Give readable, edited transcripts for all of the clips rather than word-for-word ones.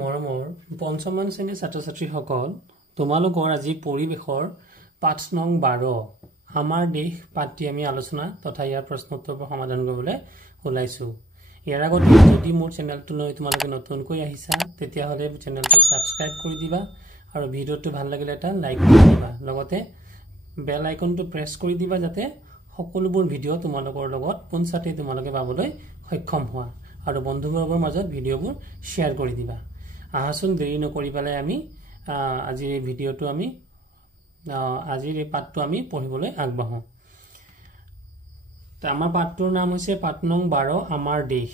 মৰমৰ পঞ্চম শ্ৰেণীৰ ছাত্ৰ-ছাত্ৰীসকল, তোমালোকৰ আজি পৰিৱেশৰ পাঠ নং 12 আমাৰ দেশ পাঠটি আমি আলোচনা তথা ইয়াৰ প্ৰশ্নোত্তৰ সমাধান কৰিবলৈ ওলাইছো। ইয়াৰ আগতে যদি মোৰ চেনেলটোলৈ তোমালোকে নতুনকৈ আহিছা তেতিয়াহ'লে চেনেলটো সাবস্ক্ৰাইব কৰি দিবা আৰু ভিডিঅ'টো ভাল লাগিলে এটা লাইক কৰি দিবা। লগতে বেল আইকনটো প্ৰেছ কৰি দিবা যাতে সকলোবোৰ ভিডিঅ' তোমালোকৰ লগত পোনছাতে তোমালোকে পাবলৈ সক্ষম হোৱা আৰু বন্ধুবৰ্গৰ মাজত ভিডিঅ'বোৰ শ্বেয়াৰ কৰি দিবা। আহাচোন দেৰি নকৰি পেলাই আমি আজিৰ এই ভিডিঅ'টো আমি আজিৰ এই পাঠটো আমি পঢ়িবলৈ আগবাঢ়ো। তো আমাৰ পাঠটোৰ নাম হৈছে পাঠ নং 12 আমাৰ দেশ।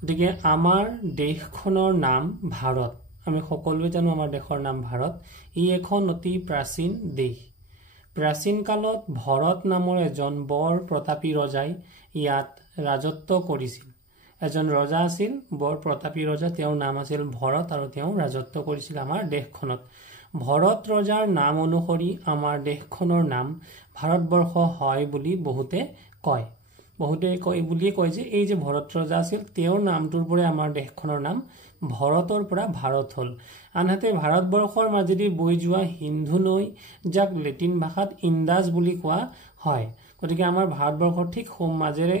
গতিকে আমাৰ দেশখনৰ নাম ভাৰত। আমি সকলোৱে জানো আমাৰ দেশৰ নাম ভাৰত। ই এখন অতি প্ৰাচীন দেশ। প্ৰাচীন কালত ভৰত নামৰ এজন বৰ প্ৰতাপী ৰজাই ইয়াত ৰাজত্ব কৰিছিল। এজন ৰজা আছিল বৰ প্ৰতাপী ৰজা, তেওঁৰ নাম আছিল ভৰত আৰু তেওঁ ৰাজত্ব কৰিছিল আমাৰ দেশখনত। ভৰত ৰজাৰ নাম অনুসৰি আমাৰ দেশখনৰ নাম ভাৰতবৰ্ষ হয় বুলি বহুতে কয়। বহুতে কয় যে এই যে ভৰত ৰজা আছিল তেওঁৰ নামটোৰ পৰা আমাৰ দেশখনৰ নাম ভৰতৰ পৰা ভাৰত হ'ল। আনহাতে ভাৰতবৰ্ষৰ মাজেদি বৈ যোৱা সিন্ধু নৈ, যাক লেটিন ভাষাত ইন্দাজ বুলি কোৱা হয়। গতিকে আমাৰ ভাৰতবৰ্ষৰ ঠিক সোঁ মাজেৰে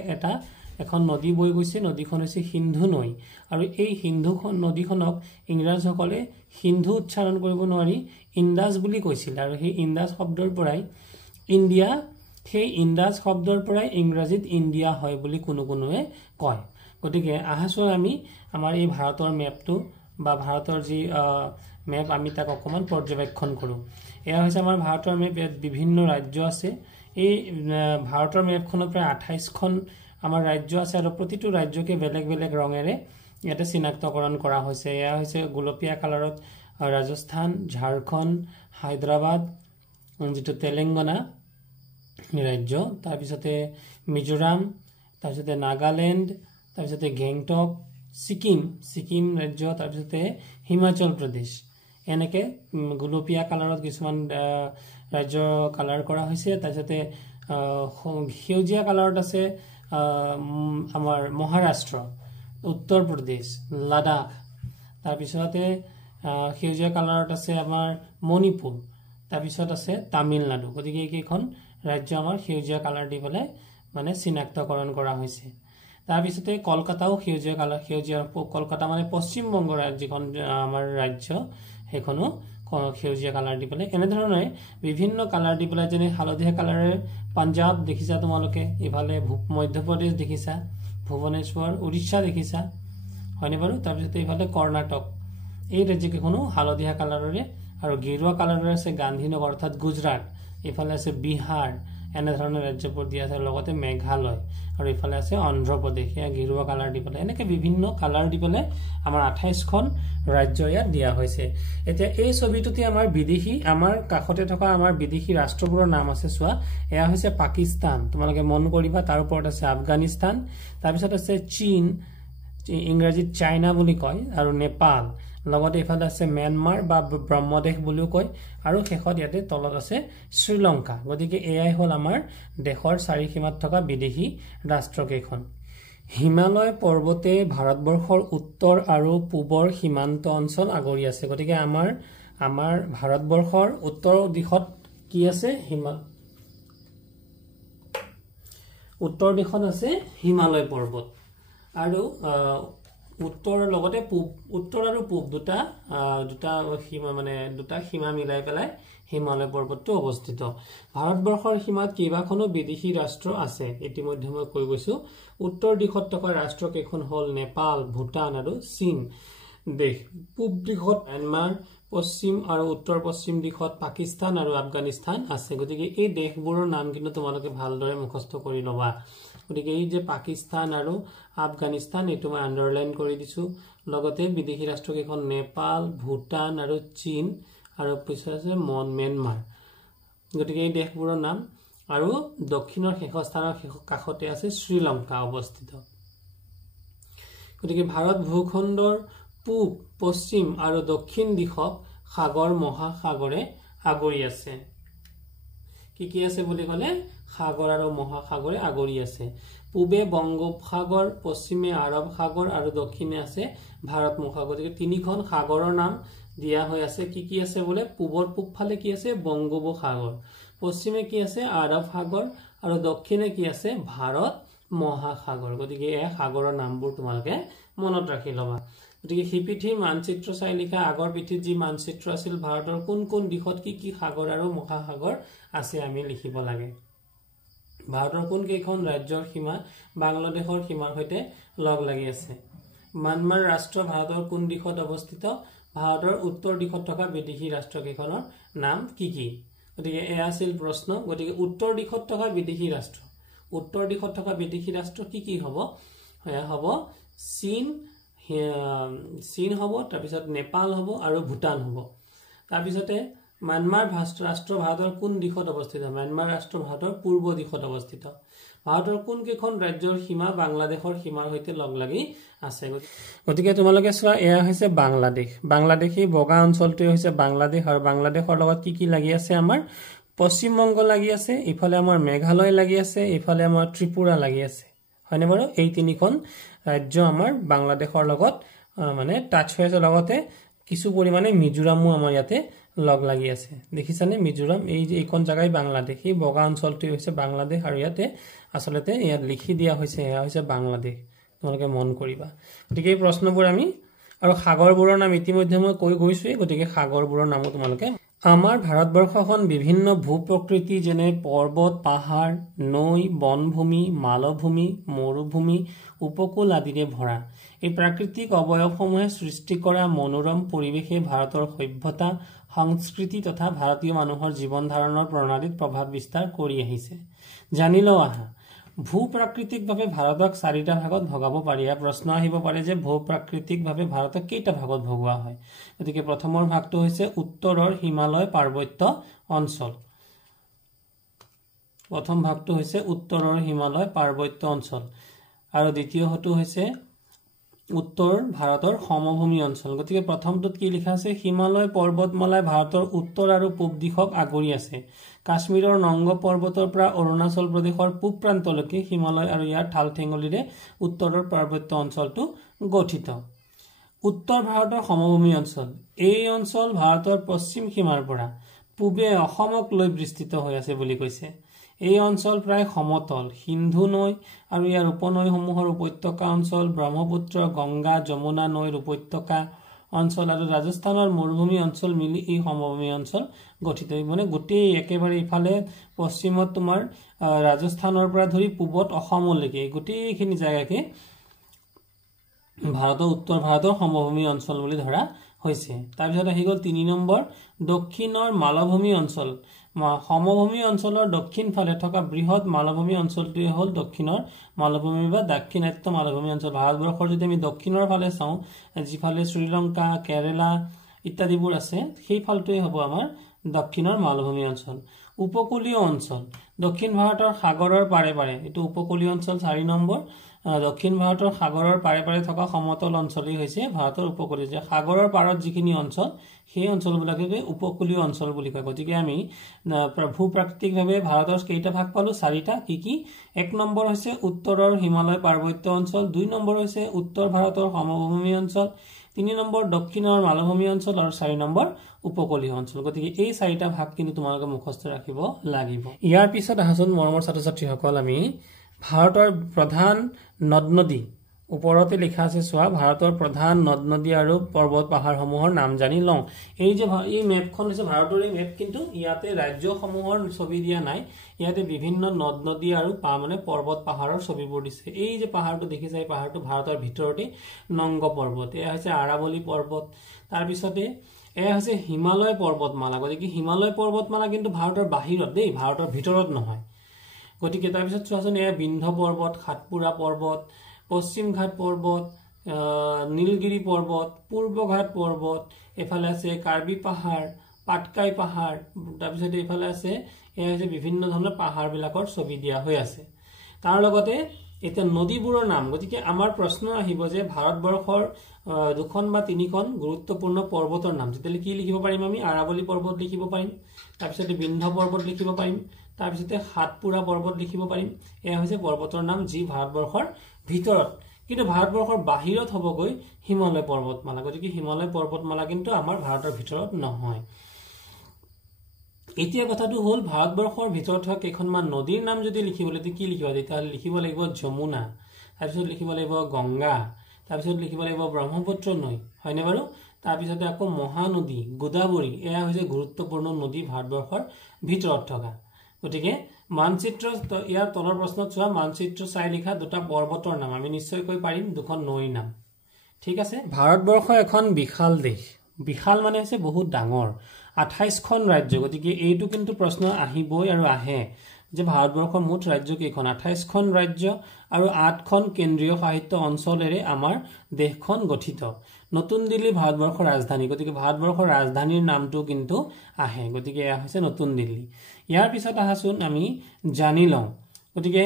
এখন নদী বৈ গৈছে। নদীখন হৈছে সিন্ধু নৈ আৰু এই সিন্ধু নদীখনক ইংৰাজসকলে সিন্ধু উচ্চাৰণ কৰিব নোৱাৰি ইন্দাজ বুলি কৈছিল আৰু সেই ইন্দাজ শব্দৰ পৰাই ইণ্ডিয়া, সেই ইন্দাজ শব্দৰ পৰাই ইংৰাজীত ইণ্ডিয়া হয় বুলি কোনোৱে কয়। গতিকে আহাচোন আমি আমাৰ এই ভাৰতৰ মেপটো বা ভাৰতৰ যি মেপ আমি তাক অকণমান পৰ্যবেক্ষণ কৰোঁ। এয়া হৈছে আমাৰ ভাৰতৰ মেপ। ইয়াত বিভিন্ন ৰাজ্য আছে। এই ভাৰতৰ মেপখনত প্ৰায় 28খন আমাৰ ৰাজ্য আছে আৰু প্ৰতিটো ৰাজ্যকে বেলেগ বেলেগ ৰঙেৰে ইয়াতে চিনাক্তকৰণ কৰা হৈছে। এয়া হৈছে গোলপীয়া কালাৰত ৰাজস্থান, ঝাৰখণ্ড, হায়দৰাবাদ, যিটো তেলেংগানা ৰাজ্য, তাৰপিছতে মিজোৰাম, তাৰপিছতে নাগালেণ্ড, তাৰপিছতে গেংটক, ছিকিম ৰাজ্য, তাৰপিছতে হিমাচল প্ৰদেশ। এনেকৈ গোলপীয়া কালাৰত কিছুমান ৰাজ্য কালাৰ কৰা হৈছে। তাৰপিছতে সেউজীয়া কালাৰত আছে আমাৰ মহাৰাষ্ট্ৰ, উত্তৰ প্ৰদেশ, লাডাখ। তাৰপিছতে সেউজীয়া কালাৰত আছে আমাৰ মণিপুৰ, তাৰপিছত আছে তামিলনাডু। গতিকে এইকেইখন ৰাজ্য আমাৰ সেউজীয়া কালাৰ দি পেলাই মানে চিনাক্তকৰণ কৰা হৈছে। তাৰপিছতে কলকাতাও সেউজীয়া কালাৰ, কলকাতা মানে পশ্চিমবংগৰ যিখন আমাৰ ৰাজ্য সেইখনো সেউজীয়া কালাৰ দি পেলাই এনেধৰণে বিভিন্ন কালাৰ দি পেলাই, যেনে হালধীয়া কালাৰে পাঞ্জাৱ দেখিছা তোমালোকে, ইফালে মধ্যপ্ৰদেশ দেখিছা, ভুৱনেশ্বৰ, উৰিষ্যা দেখিছা, হয়নে বাৰু? তাৰপিছতে ইফালে কৰ্ণাটক, এই ৰাজ্যকেইখনো হালধীয়া কালাৰেৰে আৰু গেৰুৱা কালাৰেৰে আছে গান্ধীনগৰ অৰ্থাৎ গুজৰাট, ইফালে আছে বিহাৰ, এনেধৰণৰ ৰাজ্যবোৰ দিয়া আছে। লগতে মেঘালয় আৰু ইফালে আছে অন্ধ্ৰপ্ৰদেশ, সেয়া গেৰুৱা কালাৰ দি পেলাই এনেকৈ বিভিন্ন কালাৰ দি পেলাই আমাৰ 28খন ৰাজ্য ইয়াত দিয়া হৈছে। এতিয়া এই ছবিটোতে আমাৰ কাষতে থকা আমাৰ বিদেশী ৰাষ্ট্ৰবোৰৰ নাম আছে। চোৱা, এয়া হৈছে পাকিস্তান, তোমালোকে মন কৰিবা। তাৰ ওপৰত আছে আফগানিস্তান, তাৰপিছত আছে চীন, ইংৰাজীত চাইনা বুলি কয়, আৰু নেপাল, লগতে ইফালে আছে ম্যানমাৰ বা ব্ৰহ্মদেশ বুলিও কয়, আৰু শেষত ইয়াতে তলত আছে শ্ৰীলংকা। গতিকে এয়াই হ'ল আমাৰ দেশৰ চাৰিসীমাত থকা বিদেশী ৰাষ্ট্ৰকেইখন। হিমালয় পৰ্বতে ভাৰতবৰ্ষৰ উত্তৰ আৰু পূবৰ সীমান্ত অঞ্চল আগুৰি আছে। গতিকে আমাৰ ভাৰতবৰ্ষৰ উত্তৰ দিশত কি আছে? উত্তৰ দিশত আছে হিমালয় পৰ্বত আৰু উত্তৰ লগতে পূব, উত্তৰ আৰু পূব দুটা সীমা মিলাই পেলাই হিমালয় পৰ্বতটো অৱস্থিত। ভাৰতবৰ্ষৰ সীমাত কেইবাখনো বিদেশী ৰাষ্ট্ৰ আছে। ইতিমধ্যে মই কৈ গৈছো। উত্তৰ দিশত থকা ৰাষ্ট্ৰ কেইখন হ'ল নেপাল, ভূটান আৰু চীন দেশ। পূব দিশত ম্যানমাৰ, পশ্চিম আৰু উত্তৰ পশ্চিম দিশত পাকিস্তান আৰু আফগানিস্তান আছে। গতিকে এই দেশবোৰৰ নাম কিন্তু তোমালোকে ভালদৰে মুখস্থ কৰি ল'বা। গতিকে এই যে পাকিস্তান আৰু আফগানিস্তান, এইটো মই আণ্ডাৰলাইন কৰি দিছো। লগতে বিদেশী ৰাষ্ট্ৰকেইখন নেপাল, ভূটান আৰু চীন, আৰু পিছত আছে ম্যানমাৰ। গতিকে এই দেশবোৰৰ নাম। আৰু দক্ষিণৰ শেষ স্থানৰ কাষতে আছে শ্ৰীলংকা অৱস্থিত। গতিকে ভাৰত ভূখণ্ডৰ পূব, পশ্চিম আৰু দক্ষিণ দিশক সাগৰ মহাসাগৰে আগুৰি আছে। কি আছে বুলি ক'লে? সাগৰ আৰু মহাসাগৰে আগুৰি আছে। পূবে বংগোপসাগৰ, পশ্চিমে আৰব সাগৰ আৰু দক্ষিণে আছে ভাৰত মহাসাগৰ। গতিকে তিনিখন সাগৰৰ নাম দিয়া হৈ আছে। কি কি আছে বোলে? পূবফালে কি আছে? বংগোপসাগৰ, পশ্চিমে কি আছে? আৰব সাগৰ আৰু দক্ষিণে কি আছে? ভাৰত মহাসাগৰ। গতিকে এই সাগৰৰ নামবোৰ তোমালোকে মনত ৰাখি ল'বা। গতিকে সিপিঠিৰ মানচিত্ৰ চাই লিখা। আগৰ পিঠিত যি মানচিত্ৰ আছিল ভাৰতৰ কোন কোন দিশত কি কি সাগৰ আৰু মহাসাগৰ আছে আমি লিখিব লাগে। ভাৰতৰ কোন কেইখন ৰাজ্যৰ সীমা বাংলাদেশৰ সীমাৰ সৈতে লগ লাগি আছে? ম্যানমাৰ ৰাষ্ট্ৰ ভাৰতৰ কোন দিশত অৱস্থিত? ভাৰতৰ উত্তৰ দিশত থকা বিদেশী ৰাষ্ট্ৰকেইখনৰ নাম কি কি? গতিকে এয়া আছিল প্ৰশ্ন। গতিকে উত্তৰ দিশত থকা বিদেশী ৰাষ্ট্ৰ, উত্তৰ দিশত থকা বিদেশী ৰাষ্ট্ৰ কি কি হ'ব? এয়া হ'ব চীন হ'ব, তাৰপিছত নেপাল হ'ব আৰু ভূটান হ'ব। তাৰপিছতে ম্যানমাৰ ৰাষ্ট্ৰ ভাৰতৰ কোন দিশত অৱস্থিত? ম্যানমাৰ ৰাষ্ট্ৰ ভাৰতৰ পূৰ্ব দিশত অৱস্থিত। ভাৰতৰ কোন কেইখন ৰাজ্যৰ সীমা বাংলাদেশৰ সীমাৰ সৈতে লগ লাগি আছে? গতিকে তোমালোকে চোৱা, এয়া হৈছে বাংলাদেশ। বাংলাদেশ এই বগা অঞ্চলটোৱে হৈছে বাংলাদেশ আৰু বাংলাদেশৰ লগত কি কি লাগি আছে? আমাৰ পশ্চিমবংগ লাগি আছে, ইফালে আমাৰ মেঘালয় লাগি আছে, ইফালে আমাৰ ত্ৰিপুৰা লাগি আছে, হয়নে বাৰু? এই তিনিখন ৰাজ্য আমাৰ বাংলাদেশৰ লগত মানে টাচ হৈ আছে। লগতে কিছু পৰিমাণে মিজোৰামো আমাৰ ইয়াতে লগ লাগি আছে। দেখিছানে মিজোৰাম? এই যে এইখন জেগাই বাংলাদেশ, এই বগা অঞ্চলটো হৈছে বাংলাদেশ আৰু ইয়াতে আচলতে ইয়াত লিখি দিয়া হৈছে এয়া হৈছে বাংলাদেশ। তোমালোকে মন কৰিবা। গতিকে এই প্ৰশ্নবোৰ আমি আৰু সাগৰবোৰৰ নাম ইতিমধ্যে মই কৈ গৈছোৱেই। গতিকে সাগৰবোৰৰ নামো তোমালোকে। আমাৰ ভাৰতবৰ্ষখন বিভিন্ন ভূ প্ৰকৃতি যেনে পৰ্বত, পাহাৰ, নৈ, বনভূমি, মালভূমি, মৰুভূমি, উপকূল আদিৰে ভৰা। এই প্ৰাকৃতিক অৱয়ৱসমূহে সৃষ্টি কৰা মনোৰম পৰিৱেশে ভাৰতৰ সভ্যতা, সংস্কৃতি তথা ভাৰতীয় মানুহৰ জীৱন ধাৰণৰ প্ৰণালীত প্ৰভাৱ বিস্তাৰ কৰি আহিছে। জানি লওঁ আহা, ভূ প্ৰাকৃতিকভাৱে ভাৰতক 4টা ভাগত ভগাব পাৰি। ইয়াৰ প্ৰশ্ন আহিব পাৰে যে ভূ প্ৰাকৃতিকভাৱে ভাৰতক কেইটা ভাগত ভগোৱা হয়? গতিকে প্ৰথমৰ ভাগটো হৈছে উত্তৰৰ হিমালয় পাৰ্বত্য অঞ্চল। প্ৰথম ভাগটো হৈছে উত্তৰৰ হিমালয় পাৰ্বত্য অঞ্চল আৰু দ্বিতীয়টো হৈছে উত্তৰ ভাৰতৰ সমভূমি অঞ্চল। গতিকে প্ৰথমটোত কি লিখা আছে? হিমালয় পৰ্বতমালাই ভাৰতৰ উত্তৰ আৰু পূব দিশক আগুৰি আছে। কাশ্মীৰৰ নংগ পৰ্বতৰ পৰা অৰুণাচল প্ৰদেশৰ পূব প্ৰান্তলৈকে হিমালয় আৰু ইয়াৰ ঠালঠেঙুলিৰে উত্তৰৰ পাৰ্বত্য অঞ্চলটো গঠিত। উত্তৰ ভাৰতৰ সমভূমি অঞ্চল, এই অঞ্চল ভাৰতৰ পশ্চিম সীমাৰ পৰা পূবে অসমক লৈ বিস্তৃত হৈ আছে বুলি কৈছে। এই অঞ্চল প্ৰায় সমতল। সিন্ধু নৈ আৰু ইয়াৰ উপনৈসমূহৰ উপত্যকা অঞ্চল, ব্ৰহ্মপুত্ৰ, গংগা, যমুনা নৈৰ উপত্যকা অঞ্চল আৰু ৰাজস্থানৰ মৰুভূমি অঞ্চল মিলি এই সমভূমি অঞ্চল গঠিত। মানে গোটেই একেবাৰে ইফালে পশ্চিমত তোমাৰ ৰাজস্থানৰ পৰা ধৰি পূবত অসমলৈকে গোটেইখিনি জেগাকে ভাৰতৰ উত্তৰ ভাৰতৰ সমভূমি অঞ্চল বুলি ধৰা হৈছে। তাৰপিছত আহি গ'ল 3 নম্বৰ, দক্ষিণৰ মালভূমি অঞ্চল। সমভূমি অঞ্চলৰ দক্ষিণ ফালে থকা বৃহৎ মালভূমি অঞ্চলটোৱে হ'ল দক্ষিণৰ মালভূমি বা দাক্ষিণাত্য মালভূমি অঞ্চল। ভাৰতবৰ্ষৰ যদি আমি দক্ষিণৰ ফালে চাওঁ, যিফালে শ্ৰীলংকা, কেৰেলা ইত্যাদিবোৰ আছে, সেই ফালটোৱে হ'ব আমাৰ দক্ষিণৰ মালভূমি অঞ্চল। উপকূলীয় অঞ্চল, দক্ষিণ ভাৰতৰ সাগৰৰ পাৰে পাৰে, এইটো উপকূলীয় অঞ্চল 4 নম্বৰ। দক্ষিণ ভাৰতৰ সাগৰৰ পাৰে পাৰে থকা সমতল অঞ্চলেই হৈছে ভাৰতৰ উপকূলীয়। সাগৰৰ পাৰত যিখিনি অঞ্চল সেই অঞ্চলবিলাকে উপকূলীয় অঞ্চল বুলি কয়। গতিকে আমি ভূ প্ৰাকৃতিকভাৱে ভাৰতৰ কেইটা ভাগ পালো? 4টা। কি কি? 1 নম্বৰ হৈছে উত্তৰৰ হিমালয় পাৰ্বত্য অঞ্চল, 2 নম্বৰ হৈছে উত্তৰ ভাৰতৰ সমভূমি অঞ্চল, 3 নম্বৰ দক্ষিণৰ মালভূমি অঞ্চল আৰু 4 নম্বৰ উপকূলীয় অঞ্চল। গতিকে এই 4টা ভাগ কিন্তু তোমালোকে মুখস্থ ৰাখিব লাগিব। ইয়াৰ পিছত আহাচোন মৰমৰ ছাত্ৰ ছাত্ৰীসকল, আমি ভাৰতৰ প্ৰধান নদ নদী ওপৰতে লিখা আছে চোৱা, ভাৰতৰ প্ৰধান নদ নদী আৰু পৰ্বত পাহাৰসমূহৰ নাম জানি লওঁ। এই যে এই মেপখন হৈছে ভাৰতৰ এই মেপ, কিন্তু ইয়াতে ৰাজ্যসমূহৰ ছবি দিয়া নাই। ইয়াতে বিভিন্ন নদ নদী আৰু মানে পৰ্বত পাহাৰৰ ছবিবোৰ দিছে। এই যে পাহাৰটো দেখিছে, এই পাহাৰটো ভাৰতৰ ভিতৰতে নংগ পৰ্বত, এয়া হৈছে আৰাৱলী পৰ্বত। তাৰপিছতে এয়া হৈছে হিমালয় পৰ্বতমালা। গতিকে হিমালয় পৰ্বতমালা কিন্তু ভাৰতৰ বাহিৰত দেই, ভাৰতৰ ভিতৰত নহয়। গতিকে তাৰপিছত চোৱাচোন, এয়া বিন্ধ্য পৰ্বত, সাতপুৰা পৰ্বত, পশ্চিম ঘাট পৰ্বত, নীলগিৰি পৰ্বত, পূৰ্ব ঘাট পৰ্বত, এফালে আছে কাৰ্বি পাহাৰ, পাটকাই পাহাৰ, তাৰপিছত এইফালে আছে এয়া হৈছে বিভিন্ন ধৰণৰ পাহাৰবিলাকৰ ছবি দিয়া হৈ আছে। তাৰ লগতে এতিয়া নদীবোৰৰ নাম। গতিকে আমাৰ প্ৰশ্ন আহিব যে ভাৰতবৰ্ষৰ 2খন বা 3খন গুৰুত্বপূৰ্ণ পৰ্বতৰ নাম। তেতিয়াহ'লে কি লিখিব পাৰিম আমি? আৰাৱলী পৰ্বত লিখিব পাৰিম, তাৰপিছতে বিন্ধ্য পৰ্বত লিখিব পাৰিম, তাৰ পিছতে সাতপুৰা পৰ্বত লিখিব পাৰিম এয়া হৈছে পৰ্বতৰ নাম যি ভাৰতবৰ্ষৰ ভিতৰত কিন্তু ভাৰতবৰ্ষৰ বাহিৰত হবগৈ হিমালয় পৰ্বতমালা গতিকে হিমালয় পৰ্বতমালা কিন্তু আমাৰ ভাৰতৰ ভিতৰত নহয় এতিয়া কথাটো হল ভাৰতবৰ্ষৰ ভিতৰত থকা কেইখনমান নদীৰ নাম যদি লিখিবলৈ কি লিখিবা তেতিয়াহ'লে লিখিব লাগিব যমুনা তাৰপিছত লিখিব লাগিব গংগা তাৰপিছত লিখিব লাগিব ব্ৰহ্মপুত্ৰ নৈ হয়নে বাৰু তাৰপিছতে আকৌ মহানদী গোদাবৰী এয়া হৈছে গুৰুত্বপূৰ্ণ নদী ভাৰতবৰ্ষৰ ভিতৰত থকা গতিকে মানচিত্ৰ ইয়াৰ তলৰ প্ৰশ্নত চোৱা মানচিত্ৰ চাই লিখা দুটা পৰ্বতৰ নাম আমি নিশ্চয়কৈ পাৰিম দুখন নৈৰ নাম ঠিক আছে ভাৰতবৰ্ষ এখন বিশাল দেশ বিশাল মানে হৈছে বহুত ডাঙৰ 28খন ৰাজ্য গতিকে এইটো কিন্তু প্ৰশ্ন আহিবই আৰু আহে যে ভাৰতবৰ্ষৰ মুঠ ৰাজ্য কেইখন 28খন ৰাজ্য আৰু 8খন কেন্দ্ৰীয় সাহিত্য অঞ্চলেৰে আমাৰ দেশখন গঠিত নতুন দিল্লী ভাৰতবৰ্ষৰ ৰাজধানী গতিকে ভাৰতবৰ্ষৰ ৰাজধানীৰ নামটো কিন্তু আহে গতিকে এয়া হৈছে নতুন দিল্লী ইয়াৰ পিছত আহাচোন আমি জানি লওঁ গতিকে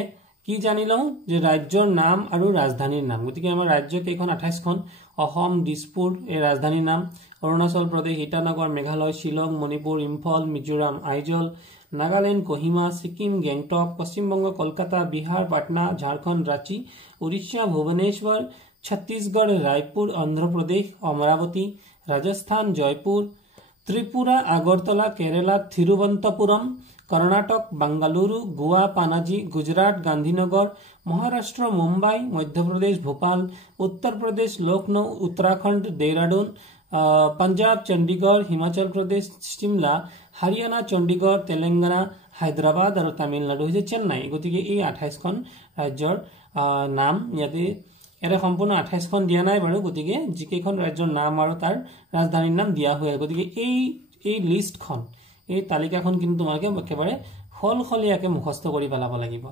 কি জানি লওঁ যে ৰাজ্যৰ নাম আৰু ৰাজধানীৰ নাম গতিকে আমাৰ ৰাজ্য কেইখন 28খন অসম দিছপুৰ এই ৰাজধানীৰ নাম অৰুণাচল প্ৰদেশ ইটানগৰ মেঘালয় শিলং মণিপুৰ ইম্ফল মিজোৰাম আইজল নাগালেণ্ড কোহিমা সিকিম গেংটক পশ্চিমবংগ কলকাতা বিহাৰ পাটনা ঝাৰখণ্ড ৰাঁচী উৰিষ্যা ভুৱনেশ্বৰ ছত্তীশগড় ৰায়পুৰ অন্ধ্ৰপ্ৰদেশ অমৰাৱতী ৰাজস্থান জয়পুৰ ত্ৰিপুৰা আগৰতলা কেৰালা থিৰুৱন্তপুৰম কৰ্ণাটক বাংগালুৰু গোৱা পানাজী গুজৰাট গান্ধীনগৰ মহাৰাষ্ট্ৰ মুম্বাই মধ্যপ্ৰদেশ ভোপাল উত্তৰ প্ৰদেশ লক্ষ্ণৌ উত্তৰাখণ্ড দেহৰাদুন পাঞ্জাব চণ্ডীগড় হিমাচল প্ৰদেশ শিমলা হাৰিয়ানা চণ্ডীগড় তেলেংগানা হায়দৰাবাদ আৰু তামিলনাডু হৈছে চেন্নাই গতিকে এই 28খন ৰাজ্যৰ নাম ইয়াতে সম্পূৰ্ণ 28খন দিয়া নাই বাৰু গতিকে যিকেইখন ৰাজ্যৰ নাম আৰু তাৰ ৰাজধানীৰ নাম দিয়া হয় গতিকে এই লিষ্টখন এই তালিকাখন কিন্তু তোমালোকে একেবাৰে হলখলিয়াকে মুখস্থ কৰি পেলাব লাগিব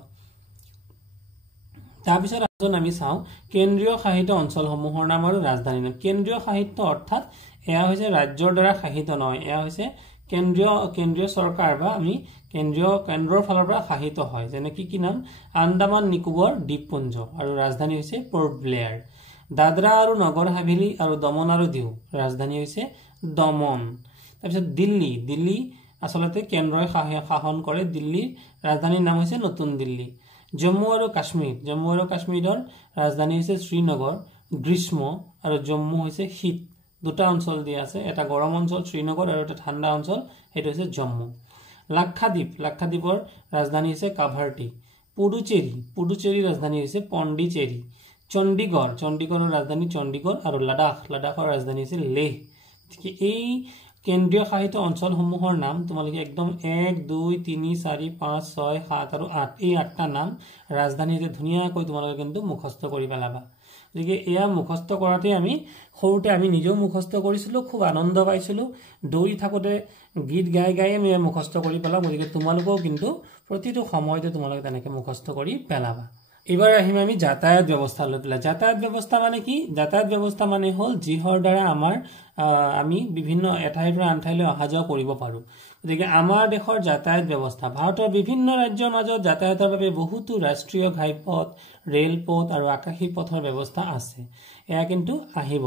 তাৰপিছত আমি চাওঁ কেন্দ্ৰীয় সাহিত্য অঞ্চলসমূহৰ নাম আৰু ৰাজধানীৰ নাম কেন্দ্ৰীয় সাহিত্য অৰ্থাৎ এয়া হৈছে ৰাজ্যৰ দ্বাৰা শাসিত নহয় এয়া হৈছে কেন্দ্ৰীয় চৰকাৰ বা আমি কেন্দ্ৰৰ ফালৰ পৰা শাসিত হয় যেনে কি নাম আন্দামান নিকোবৰ দ্বীপপুঞ্জ আৰু ৰাজধানী হৈছে পৰ্ট ব্লেয়াৰ দাদৰা আৰু নগৰ হাভেলী আৰু দমন আৰু দিউ ৰাজধানী হৈছে দমন তাৰপিছত দিল্লী আসলতে কেন্দ্ৰই শাসন কৰে দিল্লীৰ ৰাজধানীৰ নাম হৈছে নতুন দিল্লী জম্মু আৰু কাশ্মীৰৰ ৰাজধানী হৈছে শ্ৰীনগৰ গ্ৰীষ্ম আৰু জম্মু হৈছে শীত দুটা অঞ্চল দিয়া আছে এটা গৰম অঞ্চল শ্ৰীনগৰ আৰু এটা ঠাণ্ডা অঞ্চল সেইটো হৈছে জম্মু লাক্ষাদ্বীপৰ ৰাজধানী হৈছে কাভাৰটি পুডুচেৰী ৰাজধানী হৈছে পণ্ডিচেৰী চণ্ডীগড়ৰ ৰাজধানী চণ্ডীগড় আৰু লাডাখৰ ৰাজধানী হৈছে লেহ এই কেন্দ্ৰীয় সাহিত্য অঞ্চলসমূহৰ নাম তোমালোকে একদম 1 2 3 4 5 6 7 আৰু 8 এই 8টা নাম ৰাজধানীতে ধুনীয়াকৈ তোমালোকে কিন্তু মুখস্থ কৰি পেলাবা গতিকে এয়া মুখস্থ কৰাতে আমি সৰুতে আমি নিজেও মুখস্থ কৰিছিলো খুব আনন্দ পাইছিলো দৌৰি থাকোতে গীত গাই আমি মুখস্থ কৰি পেলাম গতিকে তোমালোকেও কিন্তু প্ৰতিটো সময়তে তোমালোকে তেনেকৈ মুখস্থ কৰি পেলাবা এবাৰ আহিম আমি যাতায়াত ব্যৱস্থা লৈ পেলাই যাতায়াত ব্যৱস্থা মানে কি যাতায়াত ব্যৱস্থা মানে হল যিহৰ দ্বাৰা আমি বিভিন্ন এঠাইৰ পৰা আন ঠাইলৈ অহা যোৱা কৰিব পাৰো গতিকে আমাৰ দেশৰ যাতায়াত ব্যৱস্থা ভাৰতৰ বিভিন্ন ৰাজ্যৰ মাজত যাতায়াতৰ বাবে বহুতো ৰাষ্ট্ৰীয় ঘাইপথ ৰেলপথ আৰু আকাশী পথৰ ব্যৱস্থা আছে এয়া কিন্তু আহিব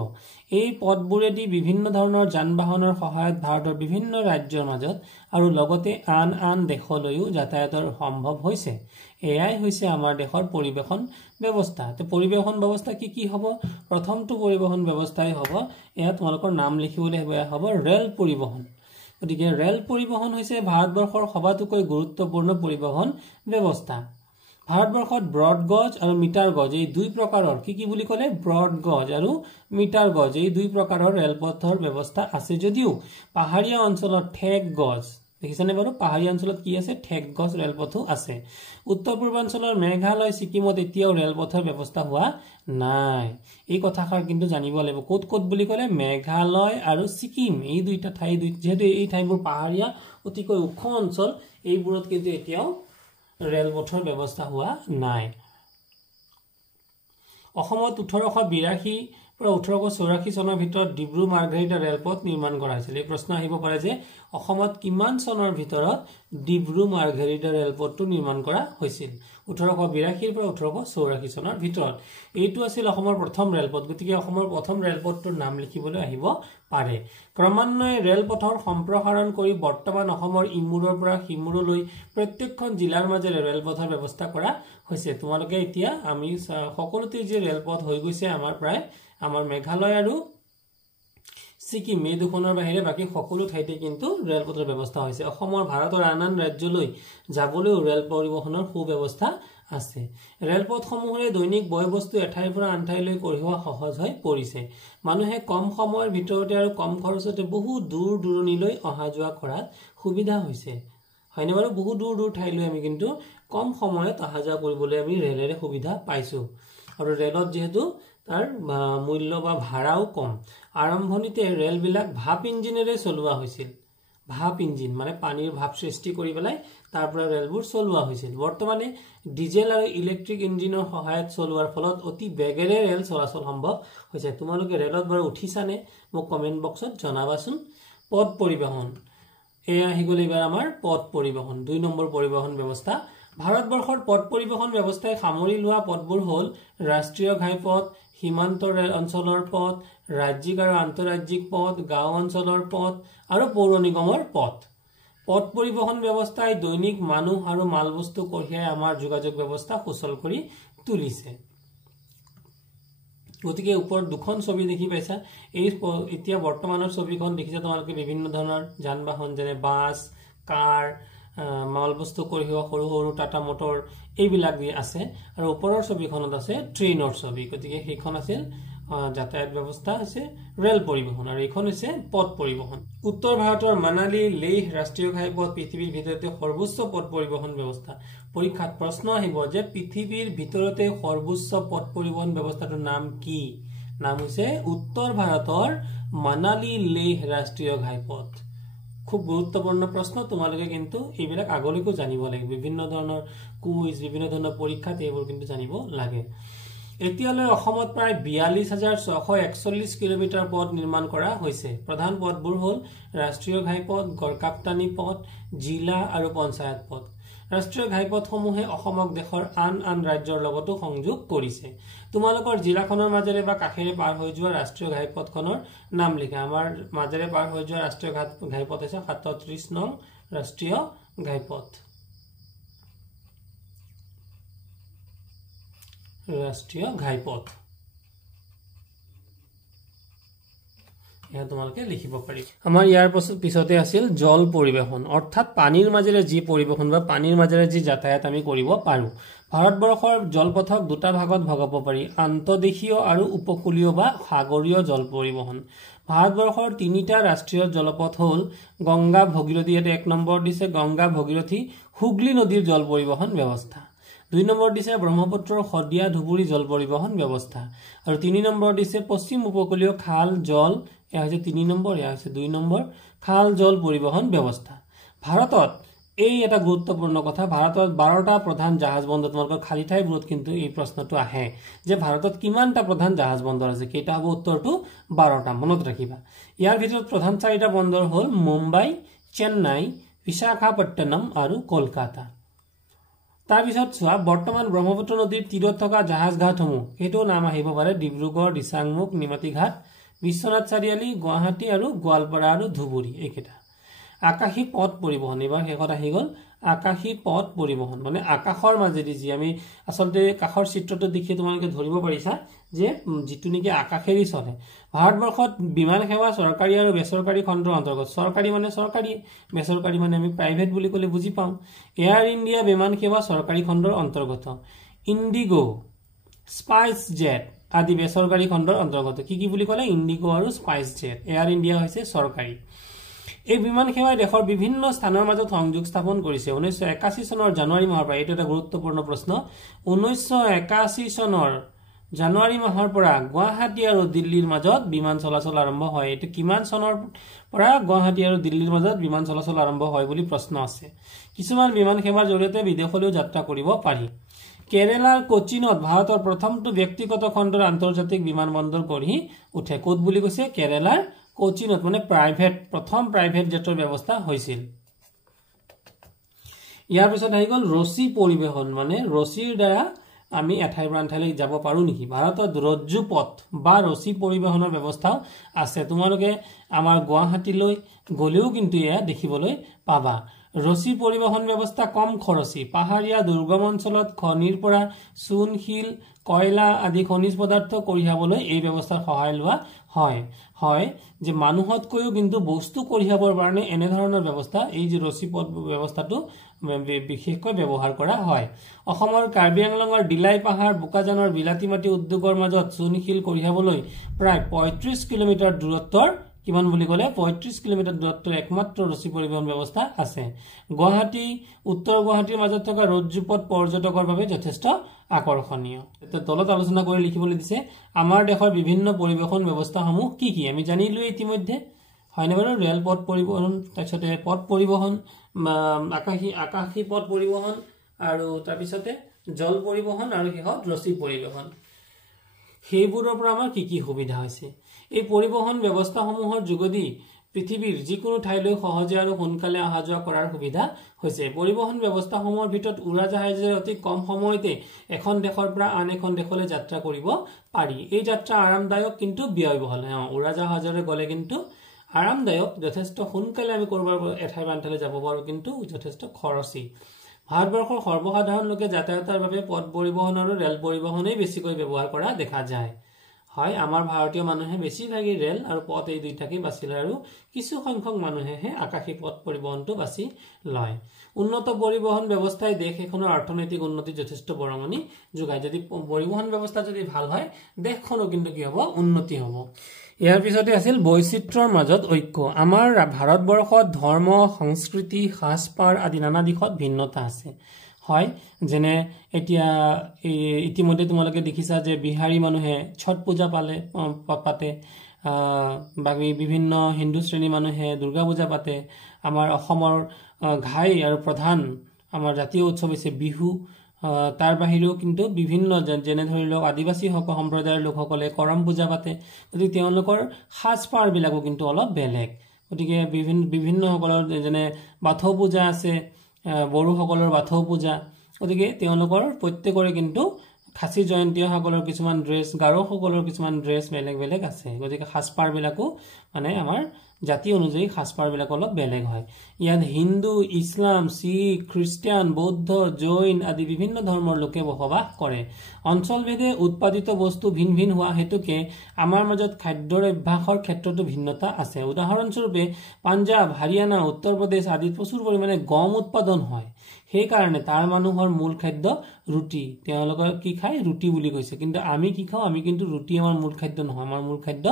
এই পথবোৰেদি বিভিন্ন ধৰণৰ যান-বাহনৰ সহায়ত ভাৰতৰ বিভিন্ন ৰাজ্যৰ মাজত আৰু লগতে আন দেশলৈও যাতায়াতৰ সম্ভৱ হৈছে এয়াই হৈছে আমাৰ দেশৰ পৰিবহণ ব্যৱস্থা তে পৰিবহণ ব্যৱস্থা কি হ'ব প্ৰথমটো পৰিবহণ ব্যৱস্থাই হ'ব এয়া তোমালোকৰ নাম লিখিবলৈ হ'ব ৰেল পৰিবহণ গতিকে ৰেল পৰিবহণ হৈছে ভাৰতবৰ্ষৰ সবাতোকৈ গুৰুত্বপূৰ্ণ পৰিবহণ ব্যৱস্থা ভাৰতবৰ্ষত ব্ৰড গজ আৰু মিটাৰ গজ এই দুই প্ৰকাৰৰ কি বুলি ক'লে ব্ৰড গজ আৰু মিটাৰ গজ এই দুই প্ৰকাৰৰ ৰেলপথৰ ব্যৱস্থা আছে যদিও পাহাৰীয়া অঞ্চলত ঠেক গজ দেখিছানে বাৰু পাহাৰীয়া অঞ্চলত কি আছে ঠেক গজ ৰেলপথো আছে উত্তৰ পূৰ্বাঞ্চলৰ মেঘালয় সিকিমত এতিয়াও ৰেলপথৰ ব্যৱস্থা হোৱা নাই এই কথাষাৰ কিন্তু জানিব লাগিব ক'ত বুলি ক'লে মেঘালয় আৰু সিকিম এই দুইটা ঠাই যেহেতু এই ঠাইবোৰ পাহাৰীয়া অতিকৈ ওখ অঞ্চল এইবোৰত কিন্তু এতিয়াও ৰেলপথৰ ব্যৱস্থা হোৱা নাই অসমত 1882 পৰা 1884 চনৰ ভিতৰত ডিব্ৰু মাৰ্ঘেৰিটা ৰেলপথ নিৰ্মাণ কৰা হৈছিল এই প্ৰশ্ন আহিব পাৰে যে অসমত কিমান চনৰ ভিতৰত ডিব্ৰু মাৰ্ঘেৰিটা ৰেলপথটো নিৰ্মাণ কৰা হৈছিল 1882 পৰা 1884 চনৰ ভিতৰত এইটো আছিল অসমৰ প্ৰথম ৰেলপথ গতিকে অসমৰ প্ৰথম ৰেলপথটোৰ নাম লিখিবলৈ আহিব পাৰে ক্ৰমান্বয়ে ৰেলপথৰ সম্প্ৰসাৰণ কৰি বৰ্তমান অসমৰ ইমুৰৰ পৰা সিমুৰলৈ প্ৰত্যেকখন জিলাৰ মাজেৰে ৰেলপথৰ ব্যৱস্থা কৰা হৈছে তোমালোকে এতিয়া আমি সকলোতে যে ৰেলপথ হৈ গৈছে আমাৰ প্ৰায় আমাৰ মেঘালয় আৰু সিকিম এই দুখনৰ বাহিৰে বাকি সকলো ঠাইতে কিন্তু ৰেলপথৰ ব্যৱস্থা হৈছে অসমৰ ভাৰতৰ আন আন ৰাজ্যলৈ যাবলৈ ৰেল পৰিবহনৰ সুব্যৱস্থা আছে ৰেলপথসমূহৰে দৈনিক বয়বস্তু এঠাইৰ পৰা আন ঠাইলৈ কঢ়িওৱা সহজ হৈ পৰিছে মানুহে কম সময়ৰ ভিতৰতে আৰু কম খৰচতে বহু দূৰ দূৰণিলৈ অহা যোৱা কৰাত সুবিধা হৈছে হয়নে বাৰু বহু দূৰ দূৰ ঠাইলৈ আমি কিন্তু কম সময়ত অহা যোৱা কৰিবলৈ আমি ৰেলেৰে সুবিধা পাইছো আৰু ৰেলত যেহেতু তাৰ মূল্য বা ভাড়াও কম আৰম্ভণিতে ৰেল বিলাক ভাপ ইঞ্জিনেৰে চলোৱা হৈছিল ভাপ ইঞ্জিন মানে পানীৰ ভাপ সৃষ্টি কৰি পেলাই তাৰ পৰা ৰেলবোৰ চলোৱা হৈছিল বৰ্তমানে ডিজেল আৰু ইলেক্ট্ৰিক ইঞ্জিনৰ সহায়ত চলোৱাৰ ফলত অতি বেগেৰে ৰেল চলাচল সম্ভৱ হৈছে তোমালোকে ৰেলত বাৰু উঠিছানে মোক কমেন্ট বক্সত জনাবাচোন পথ পৰিবহণ এয়া আহিগল এবাৰ আমাৰ পথ পৰিবহণ 2 নম্বৰ পৰিবহণ ব্যৱস্থা ভাৰতবৰ্ষৰ পথ পৰিবহণ ব্যৱস্থাই সামৰি লোৱা পথবোৰ হ'ল ৰাষ্ট্ৰীয় ঘাইপথ সীমান্ত ৰেল অঞ্চলৰ পথ ৰাজ্যিক আৰু আন্তঃৰাজ্যিক পথ গাঁও অঞ্চলৰ পথ আৰু পৌৰ নিগমৰ পথ পথ পৰিবহণ ব্যৱস্থাই দৈনিক মানুহ আৰু মালবস্তু কঢ়িয়াই আমাৰ যোগাযোগ ব্যৱস্থা সুচল কৰি তুলিছে গতিকে ওপৰত দুখন ছবি দেখি পাইছা এই এতিয়া বৰ্তমানৰ ছবিখন দেখিছা তোমালোকে বিভিন্ন ধৰণৰ যান বাহন যেনে বাছ কাৰ মালবস্তু কঢ়িওৱা সৰু সৰু টাটা মটৰ এইবিলাক আছে আৰু ওপৰৰ ছবিখনত আছে ট্ৰেইনৰ ছবি গতিকে সেইখন আছিল যাতায়াত ব্যৱস্থা আছে ৰেল পৰিবহণ আৰু এইখন হৈছে পথ পৰিবহণ উত্তৰ ভাৰতৰ মানালী লেহ ৰাষ্ট্ৰীয় ঘাইপথ পৃথিৱীৰ ভিতৰতে সৰ্বোচ্চ পথ পৰিবহণ ব্যৱস্থা পৰীক্ষাত প্ৰশ্ন আহিব যে পৃথিৱীৰ ভিতৰতে সৰ্বোচ্চ পথ পৰিবহণ ব্যৱস্থাটোৰ নাম কি নাম হৈছে উত্তৰ ভাৰতৰ মানালী লেহ ৰাষ্ট্ৰীয় ঘাইপথ খুব গুৰুত্বপূৰ্ণ প্ৰশ্ন তোমালোকে কিন্তু এইবিলাক আগলৈকো জানিব লাগে বিভিন্ন ধৰণৰ কুইজ বিভিন্ন ধৰণৰ পৰীক্ষাত এইবোৰ কিন্তু জানিব লাগে এতিয়ালৈ অসমত প্ৰায় 42641 কিলোমিটাৰ পথ নিৰ্মাণ কৰা হৈছে প্ৰধান পথবোৰ হ'ল ৰাষ্ট্ৰীয় ঘাইপথ গড়কাপ্তানি পথ জিলা আৰু পঞ্চায়ত পথ ৰাষ্ট্ৰীয় ঘাইপথসমূহে অসমক দেশৰ আন আন ৰাজ্যৰ লগতো সংযোগ কৰিছে তোমালোকৰ জিলাখনৰ মাজেৰে বা কাষেৰে পাৰ হৈ যোৱা ৰাষ্ট্ৰীয় ঘাইপথখনৰ নাম লিখা আমাৰ মাজেৰে পাৰ হৈ যোৱা ৰাষ্ট্ৰীয় ঘাইপথ আছে 37 নং ৰাষ্ট্ৰীয় ঘাইপথ ৰাষ্ট্ৰীয় ঘাইপথ তোমালোকে লিখিব পাৰি আমাৰ ইয়াৰ পিছতে আছিল জল পৰিবহণ অৰ্থাৎ পানীৰ মাজেৰে যি পৰিবহণ বা পানীৰ মাজেৰে যি যাতায়াত আমি কৰিব পাৰো ভাৰতবৰ্ষৰ জলপথক দুটা ভাগত ভগাব পাৰি আন্তঃদেশীয় আৰু উপকূলীয় বা সাগৰীয় জল পৰিবহণ ভাৰতবৰ্ষৰ তিনিটা ৰাষ্ট্ৰীয় জলপথ হ'ল গংগা ভগীৰথী এটা 1 নম্বৰ দিছে গংগা ভগীৰথী হুগলী নদীৰ জল পৰিবহণ ব্যৱস্থা 2 নম্বৰ দিছে ব্ৰহ্মপুত্ৰৰ শদিয়া ধুবুৰী জল পৰিবহণ ব্যৱস্থা আৰু 3 নম্বৰ দিছে পশ্চিম উপকূলীয় খাল জল এয়া হৈছে 3 নম্বৰ এয়া হৈছে 2 নম্বৰ খাল জল পৰিবহণ ব্যৱস্থা ভাৰতত এই এটা গুৰুত্বপূৰ্ণ কথা ভাৰতত 12টা প্ৰধান জাহাজ বন্দৰ তোমালোকৰ খালি ঠাইবোৰত কিন্তু এই প্ৰশ্নটো আহে যে ভাৰতত কিমানটা প্ৰধান জাহাজ বন্দৰ আছে কেইটা হ'ব উত্তৰটো 12টা মনত ৰাখিবা ইয়াৰ ভিতৰত প্ৰধান 4টা বন্দৰ হ'ল মুম্বাই চেন্নাই বিশাখাপট্টনম আৰু কলকাতা তাৰ পিছত চোৱা বৰ্তমান ব্ৰহ্মপুত্ৰ নদীৰ তীৰত থকা জাহাজ ঘাটসমূহ এইটো নাম আহিব পাৰে ডিব্ৰুগড় দিচাংমুখ নিমাতী ঘাট বিশ্বনাথ চাৰিআলি গুৱাহাটী আৰু গোৱালপাৰা আৰু ধুবুৰী এইকেইটা আকাশী পথ পৰিবহণ এবাৰ শেষত আহি গল আকাশী পথ পৰিবহণ মানে আকাশৰ মাজেদি যি আমি আসলতে কাখৰ চিত্ৰটো দেখি তোমালোকে ধৰিব পাৰিছা যে যিটো নেকি আকাশেৰি চলে ভাৰতবৰ্ষত বিমান সেৱা চৰকাৰী আৰু বেচৰকাৰী খণ্ডৰ অন্তৰ্গত চৰকাৰী মানে চৰকাৰী বেচৰকাৰী মানে আমি প্ৰাইভেট বুলি ক'লে বুজি পাওঁ এয়াৰ ইণ্ডিয়া বিমান সেৱা চৰকাৰী খণ্ডৰ অন্তৰ্গত ইণ্ডিগো স্পাইচ জেট আদি বেচৰকাৰী খণ্ডৰ অন্তৰ্গত কি বুলি ক'লে ইণ্ডিগো আৰু স্পাইচ জেট এয়াৰ ইণ্ডিয়া হৈছে চৰকাৰী এই বিমান সেৱাই দেশৰ বিভিন্ন স্থানৰ মাজত সংযোগ স্থাপন কৰিছে 1981 চনৰ জানুৱাৰী মাহৰ পৰা এইটো এটা গুৰুত্বপূৰ্ণ প্ৰশ্ন 1981 চনৰ জানুৱাৰী মাহৰ পৰা গুৱাহাটী আৰু দিল্লীৰ মাজত বিমান চলাচল আৰম্ভ হয় এটো কিমান চনৰ পৰা গুৱাহাটী আৰু দিল্লীৰ মাজত বিমান চলাচল আৰম্ভ হয় বুলি প্ৰশ্ন আছে কিছুমান বিমান সেৱাৰ জৰিয়তে বিদেশলৈ যাত্ৰা কৰিব পাৰি কেৰালাৰ কোচিনত ভাৰতৰ প্ৰথমটো ব্যক্তিগত খণ্ডৰ আন্তৰ্জাতিক বিমানবন্দৰ গঢ়ি উঠে কোট বুলি কৈছে কেৰালাৰ কোচিনত মানে প্ৰথম প্ৰাইভেট জেটৰ ব্যৱস্থা হৈছিল ইয়াৰ পিছত আহি গ'ল ৰছী পৰিবহন মানে ৰছীৰ দ্বাৰা আমি এঠাইৰ পৰা আনঠাইলৈ যাব পাৰো নেকি ভাৰতত ৰজ্জু পথ বা ৰছী পৰিবহনৰ ব্যৱস্থাও আছে তোমালোকে আমাৰ গুৱাহাটীলৈ গলেও কিন্তু এয়া দেখিবলৈ পাবা ৰছী পৰিবহন ব্যৱস্থা কম খৰচী পাহাৰীয়া দুৰ্গম অঞ্চলত খনিৰ পৰা চূণ শিল কয়লা আদি খনিজ পদাৰ্থ কঢ়িয়াবলৈ এই ব্যৱস্থাৰ সহায় লোৱা হয় যে মানুহতকৈও কিন্তু বস্তু কঢ়িয়াবৰ কাৰণে এনে ধৰণৰ ব্যৱস্থা এই যে ৰছী পথ ব্যৱস্থাটো বিশেষকৈ ব্যৱহাৰ কৰা হয় অসমৰ কাৰ্বি আংলঙৰ ডিলাই পাহাৰ বোকাজানৰ বিলাতী মাটি উদ্যোগৰ মাজত চূণ শিল কঢ়িয়াবলৈ প্ৰায় 35 কিলোমিটাৰ দূৰত্বৰ কিমান বুলি ক'লে 35 কিলোমিটাৰ দূৰত্বৰ একমাত্ৰ ৰছী পৰিবহন ব্যৱস্থা আছে গুৱাহাটী উত্তৰ গুৱাহাটীৰ মাজত থকা ৰজ্জুপথ পৰ্যটকৰ বাবে যথেষ্ট আকৰ্ষণীয় এটা তলত আলোচনা কৰি লিখিবলৈ দিছে আমাৰ দেশৰ বিভিন্ন পৰিবহন ব্যৱস্থাসমূহ কি কি আমি জানিলো ইতিমধ্যে হয়নে বাৰু ৰেল পথ পৰিবহন তাৰপিছতে পথ পৰিবহন আকাশী পথ পৰিবহন আৰু তাৰপিছতে জল পৰিবহন আৰু শেষত ৰছী পৰিবহন সেইবোৰৰ পৰা আমাৰ কি কি সুবিধা হৈছে এই পৰিবহন ব্যৱস্থাসমূহৰ যোগেদি পৃথিৱীৰ যিকোনো ঠাইলৈ সহজে আৰু সোনকালে অহা যোৱা কৰাৰ সুবিধা হৈছে পৰিবহন ব্যৱস্থাসমূহৰ ভিতৰত উৰাজাহাজেৰে অতি কম সময়তে এখন দেশৰ পৰা আন এখন দেশলৈ যাত্ৰা কৰিব পাৰি এই যাত্ৰা আৰামদায়ক কিন্তু ব্যয়বহুল উৰাজাহাজেৰে গলে কিন্তু আৰামদায়ক যথেষ্ট সোনকালে আমি কৰবাৰ এঠাই আনঠাইলৈ যাব পাৰো কিন্তু যথেষ্ট খৰচী ভাৰতবৰ্ষৰ সৰ্বসাধাৰণ লোকে যাতায়াতৰ বাবে পথ পৰিবহন আৰু ৰেল পৰিবহনেই বেছিকৈ ব্যৱহাৰ কৰা দেখা যায় হয় আমাৰ ভাৰতীয় মানুহে বেছিভাগি ৰেল আৰু পথ এই দুইটাকে বাছি লয় আৰু কিছু সংখ্যক মানুহেহে আকাশী পথ পৰিবহনটো বাছি লয় উন্নত পৰিবহন ব্যৱস্থাই দেশ এখনৰ অৰ্থনৈতিক উন্নতি যথেষ্ট বৰঙণি যোগায় যদি পৰিবহন ব্যৱস্থা যদি ভাল হয় দেশখনো কিন্তু কি হ'ব উন্নতি হ'ব ইয়াৰ পিছতে আছিল বৈচিত্ৰ্যৰ মাজত ঐক্য আমাৰ ভাৰতবৰ্ষত ধৰ্ম সংস্কৃতি সাজপাৰ আদি নানা দিশত ভিন্নতা আছে হয় যেনে এতিয়া ইতিমধ্যে তোমালোকে দেখিছা যে বিহাৰী মানুহে ছট পূজা পাতে বাকি বিভিন্ন হিন্দু শ্ৰেণী মানুহে দুৰ্গা পূজা পাতে আমাৰ অসমৰ ঘাই আৰু প্ৰধান আমাৰ জাতীয় উৎসৱ হৈছে বিহু তাৰ বাহিৰেও কিন্তু বিভিন্ন যেনে ধৰি লওক আদিবাসী সম্প্ৰদায়ৰ লোকসকলে কৰম পূজা পাতে গতিকে তেওঁলোকৰ সাজপাৰ বিলাকো কিন্তু অলপ বেলেগ গতিকে বিভিন্ন সকলৰ যেনে বাথৌ পূজা আছে বড়োসকলৰ বাথৌ পূজা গতিকে তেওঁলোকৰ প্ৰত্যেকৰে কিন্তু খাচী জয়ন্তীসকলৰ কিছুমান ড্ৰেছ গাৰোসকলৰ কিছুমান ড্ৰেছ বেলেগ বেলেগ আছে গতিকে সাজপাৰ বিলাকো মানে আমাৰ জাতি অনুযায়ী সাজপাৰ বিলাক অলপ বেলেগ হয় ইয়াত হিন্দু ইছলাম শিখ খ্ৰীষ্টিয়ান বৌদ্ধ জৈন আদি বিভিন্ন ধৰ্মৰ লোকে বসবাস কৰে অঞ্চলভেদে উৎপাদিত বস্তু ভিন ভিন হোৱা হেতুকে আমাৰ মাজত খাদ্যৰ অভ্যাসৰ ক্ষেত্ৰতো ভিন্নতা আছে উদাহৰণস্বৰূপে পাঞ্জাব হাৰিয়ানা উত্তৰ প্ৰদেশ আদিত প্ৰচুৰ পৰিমাণে গম উৎপাদন হয় সেই কাৰণে তাৰ মানুহৰ মূল খাদ্য ৰুটি তেওঁলোকৰ কি খায় ৰুটি বুলি কৈছে কিন্তু আমি কি খাওঁ আমি কিন্তু ৰুটি আমাৰ মূল খাদ্য নহয় আমাৰ মূল খাদ্য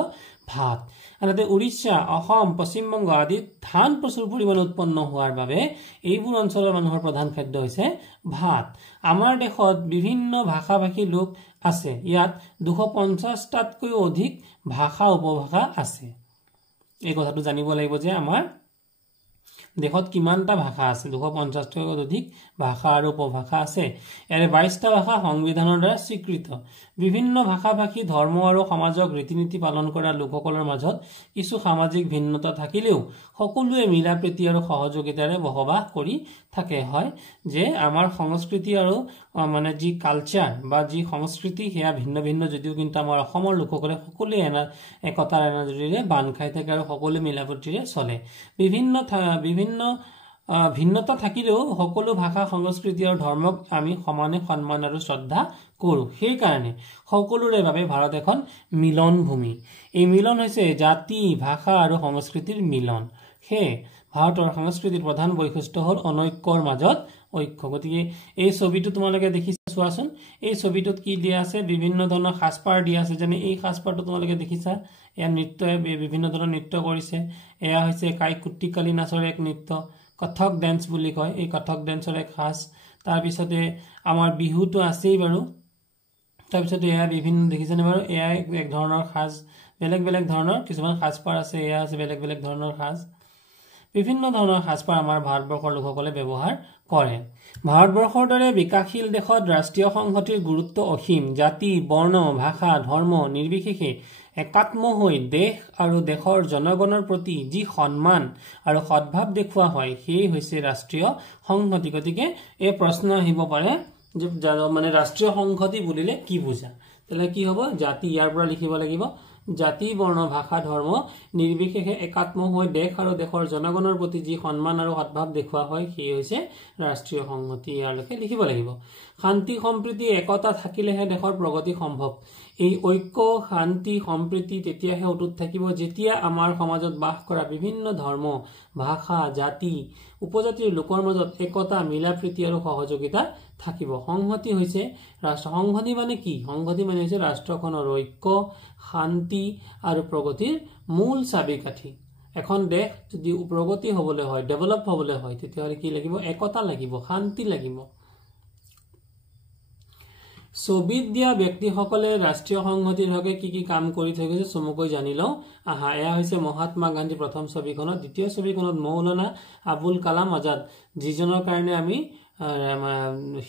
ভাত আনহাতে উৰিষ্যা অসম পশ্চিম বংগ আদিত ধান প্ৰচুৰ পৰিমাণে উৎপন্ন হোৱাৰ বাবে এইবোৰ অঞ্চলৰ মানুহৰ প্ৰধান খাদ্য হৈছে ভাত আমাৰ দেশত বিভিন্ন ভাষাভাষী লোক আছে ইয়াত 250টাতকৈও অধিক ভাষা উপভাষা আছে এই কথাটো জানিব লাগিব যে আমাৰ দেশত কিমানটা ভাষা আছে 250টাতকৈ অধিক ভাষা আৰু উপভাষা আছে এনে 22টা ভাষা সংবিধানৰ দ্বাৰা স্বীকৃত বিভিন্ন ভাষাভাষী ধৰ্ম আৰু সমাজক ৰীতিনীতি পালন কৰা লোকসকলৰ মাজত কিছু সামাজিক ভিন্নতা থাকিলেও সকলোৱে মিলাপ্ৰীতি আৰু সহযোগিতাৰে বসবাস কৰি থাকে হয় যে আমাৰ সংস্কৃতি আৰু মানে যি কালচাৰ বা যি সংস্কৃতি হেয়া ভিন্ন ভিন্ন যদিও কিন্তু আমাৰ অসমৰ লোকসকলে সকলোৱে একতাৰ এনাজৰীৰে বান্ধ খাই থাকে আৰু সকলোৱে মিলাপ্ৰীতিৰে চলে বিভিন্ন ভিন্নতা থাকিলেও সকলো ভাষা সংস্কৃতি আৰু ধৰ্মক আমি সমানে সন্মান আৰু শ্ৰদ্ধা কৰো সেই কাৰণে সকলোৰে বাবে ভাৰত এখন মিলন ভূমি এই মিলন হৈছে জাতি ভাষা আৰু সংস্কৃতিৰ মিলন হে ভাৰতৰ সংস্কৃতিৰ প্ৰধান বৈশিষ্ট্য হ'ল অনৈক্যৰ মাজত ঐক্য গতিকে এই ছবিটো তোমালোকে দেখিছা চোৱাচোন এই ছবিটোত কি দিয়া আছে বিভিন্ন ধৰণৰ সাজপাৰ দিয়া আছে যেনে এই সাজপাৰটো তোমালোকে দেখিছা এয়া নৃত্যই বিভিন্ন ধৰণৰ নৃত্য কৰিছে এয়া হৈছে কাইকুট্টিকালি নাচৰ এক নৃত্য কথক ডেন্স বুলি কয় এই কথক ডেন্সৰ এক সাজ তাৰ পিছতে আমাৰ বিহুটো আছেই বাৰু তাৰ পিছতে এয়া বিভিন্ন দেখিছেনে বাৰু এয়া এক ধৰণৰ সাজ বেলেগ বেলেগ ধৰণৰ কিছুমান সাজপাৰ আছে এয়া আছে বেলেগ বেলেগ ধৰণৰ সাজ বিভিন্ন ধৰণৰ সাজপাৰ আমাৰ ভাৰতবৰ্ষৰ লোকসকলে ব্যৱহাৰ কৰে ভাৰতবৰ্ষৰ দৰে বিকাশশীল দেশত ৰাষ্ট্ৰীয় সংহতিৰ গুৰুত্ব অসীম জাতি বৰ্ণ ভাষা ধৰ্ম নিৰ্বিশেষে একাত্ম হৈ দেশ আৰু দেশৰ জনগণৰ প্ৰতি যি সন্মান আৰু সদ্ভাৱ দেখুওৱা হয় সেই হৈছে ৰাষ্ট্ৰীয় সংহতি গতিকে এই প্ৰশ্ন আহিব পাৰে যে মানে ৰাষ্ট্ৰীয় সংহতি বুলিলে কি বুজা তেলে কি হ'ব জাতি ইয়াৰ পৰা লিখিব লাগিব জাতি বৰ্ণ ভাষা ধৰ্ম নিৰ্বিশেষে একাত্ম হৈ দেশ আৰু দেশৰ জনগণৰ প্ৰতি যি সন্মান আৰু সদ্ভাৱ দেখুওৱা হয় সেই হৈছে ৰাষ্ট্ৰীয় সংহতি ইয়ালৈকে লিখিব লাগিব শান্তি সম্প্ৰীতি একতা থাকিলেহে দেশৰ প্ৰগতি সম্ভৱ এই ঐক্য শান্তি সম্প্ৰীতি তেতিয়াহে অটুট থাকিব যেতিয়া আমাৰ সমাজত বাস কৰা বিভিন্ন ধৰ্ম ভাষা জাতি উপজাতিৰ লোকৰ মাজত একতা মিলাপ্ৰীতি আৰু সহযোগিতা থাকিব সংহতি হৈছে ৰাষ্ট্ৰ সংহতি মানে কি সংহতি মানে হৈছে ৰাষ্ট্ৰখনৰ ঐক্য শান্তি আৰু প্ৰগতিৰ মূল চাবিকাঠি এখন দেশ যদি প্ৰগতি হ'বলৈ হয় ডেভেলপ হ'বলৈ হয় তেতিয়াহ'লে কি লাগিব একতা লাগিব শান্তি লাগিব ছবিত দিয়া ব্যক্তিসকলে ৰাষ্ট্ৰীয় সংহতিৰ হকে কি কি কাম কৰি থৈ গৈছে চমুকৈ জানি লওঁ আহা এয়া হৈছে মহাত্মা গান্ধী প্ৰথম ছবিখনত দ্বিতীয় ছবিখনত মৌলানা আবুল কালাম আজাদ যিজনৰ কাৰণে আমি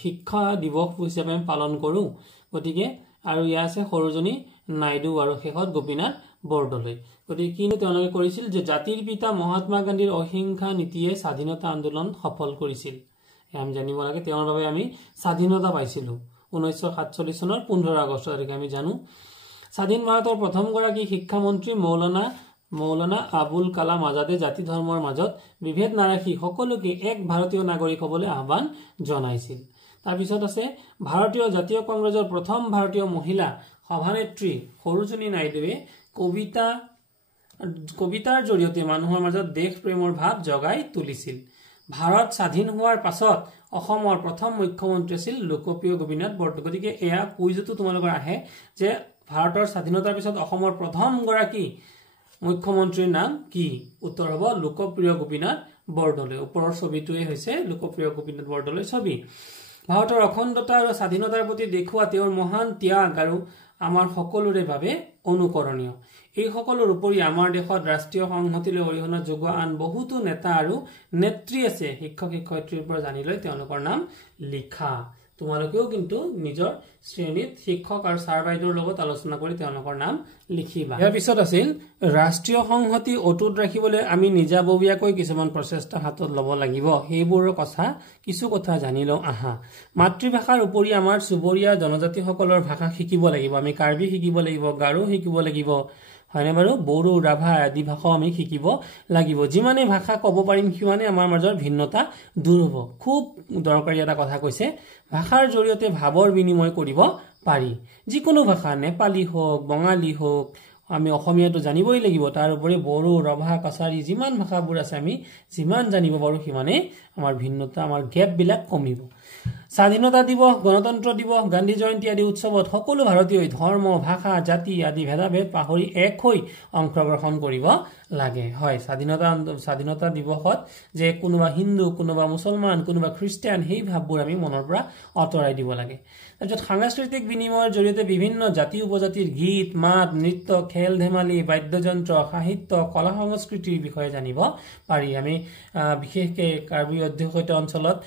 শিক্ষা দিৱস হিচাপে পালন কৰোঁ গতিকে আৰু ইয়া আছে সৰোজনী নাইডু আৰু শেষত গোপীনাথ বৰদলৈ গতিকে কিনো তেওঁলোকে কৰিছিল যে জাতিৰ পিতা মহাত্মা গান্ধীৰ অহিংসা নীতিয়ে স্বাধীনতা আন্দোলন সফল কৰিছিল আমি জানিব লাগে তেওঁৰ বাবে আমি স্বাধীনতা পাইছিলোঁ 1947 চনৰ 15 আগষ্ট তাৰিখে আমি জানো স্বাধীন ভাৰতৰ প্ৰথম গৰাকী শিক্ষামন্ত্ৰী মৌলানা আবুল কালাম আজাদে জাতি ধৰ্মৰ মাজত বিভেদ নাৰাখি সকলোকে এক ভাৰতীয় নাগৰিক হ'বলৈ আহ্বান জনাইছিল তাৰ পিছত আছে ভাৰতীয় জাতীয় কংগ্ৰেছৰ প্ৰথম ভাৰতীয় মহিলা সভানেত্ৰী সৰোজনী নাইডুৱে কবিতাৰ জৰিয়তে মানুহৰ মাজত দেশ প্ৰেমৰ ভাৱ জগাই তুলিছিল ভাৰত স্বাধীন হোৱাৰ পাছত অসমৰ প্ৰথম মুখ্যমন্ত্ৰী আছিল লোকপ্ৰিয় গোপীনাথ বৰদলৈ গতিকে এয়া কুইজটো তোমালোকৰ আহে যে ভাৰতৰ স্বাধীনতাৰ পিছত অসমৰ প্ৰথম গৰাকী মুখ্যমন্ত্ৰীৰ নাম কি উত্তৰ হ'ব লোকপ্ৰিয় গোপীনাথ বৰদলৈ ওপৰৰ ছবিটোৱে হৈছে লোকপ্ৰিয় গোপীনাথ বৰদলৈ ছবি ভাৰতৰ অখণ্ডতা আৰু স্বাধীনতাৰ প্ৰতি দেখুওৱা তেওঁৰ মহান ত্যাগ আৰু আমাৰ সকলোৰে বাবে অনুকৰণীয় এই সকলোৰ উপৰি আমাৰ দেশত ৰাষ্ট্ৰীয় সংহতিলৈ অৰিহণা যোগোৱা আন বহুতো নেতা আৰু নেত্ৰী আছে শিক্ষক শিক্ষয়িত্ৰীৰ পৰা জানি লৈ তেওঁলোকৰ নাম লিখা তোমালোকেও কিন্তু নিজৰ শ্ৰেণীত শিক্ষক আৰু ছাৰ বাইদেউৰ লগত আলোচনা কৰি তেওঁলোকৰ নাম লিখিবা ইয়াৰ পিছত আছিল ৰাষ্ট্ৰীয় সংহতি অটুট ৰাখিবলৈ আমি নিজাববীয়াকৈ কিছুমান প্ৰচেষ্টা হাতত ল'ব লাগিব সেইবোৰৰ কিছু কথা জানি লওঁ আহা মাতৃভাষাৰ উপৰি আমাৰ চুবুৰীয়া জনজাতিসকলৰ ভাষা শিকিব লাগিব আমি কাৰ্বি শিকিব লাগিব গাৰো শিকিব লাগিব হয়নে বাৰু বড়ো ৰাভা আদি ভাষাও আমি শিকিব লাগিব যিমানে ভাষা ক'ব পাৰিম সিমানে আমাৰ মাজৰ ভিন্নতা দূৰ হ'ব খুব দৰকাৰী এটা কথা কৈছে ভাষাৰ জৰিয়তে ভাৱৰ বিনিময় কৰিব পাৰি যিকোনো ভাষা নেপালী হোক বঙালী হোক আমি অসমীয়াটো জানিবই লাগিব তাৰ উপৰি বড়ো ৰাভা কাছাৰী যিমান ভাষাবোৰ আছে আমি যিমান জানিব পাৰো সিমানে আমাৰ ভিন্নতা আমাৰ গ্যাপ বিলাক কমিব স্বাধীনতা দিৱস গণতন্ত্ৰ দিৱস গান্ধী জয়ন্তী আদি উৎসৱত সকলো ভাৰতীয়ই ধৰ্ম ভাষা জাতি আদি ভেদাভেদ পাহৰি এক হৈ অংশগ্ৰহণ কৰিব লাগে হয় স্বাধীনতা দিৱসত যে কোনোবা হিন্দু কোনোবা মুছলমান কোনোবা খ্ৰীষ্টিয়ান সেই ভাৱবোৰ আমি মনৰ পৰা আঁতৰাই দিব লাগে তাৰপিছত সাংস্কৃতিক বিনিময়ৰ জৰিয়তে বিভিন্ন জাতি উপজাতিৰ গীত মাত নৃত্য খেল ধেমালি বাদ্যযন্ত্ৰ সাহিত্য কলা সংস্কৃতিৰ বিষয়ে জানিব পাৰি আমি বিশেষকৈ কাৰ্বি অধ্যুষিত অঞ্চলত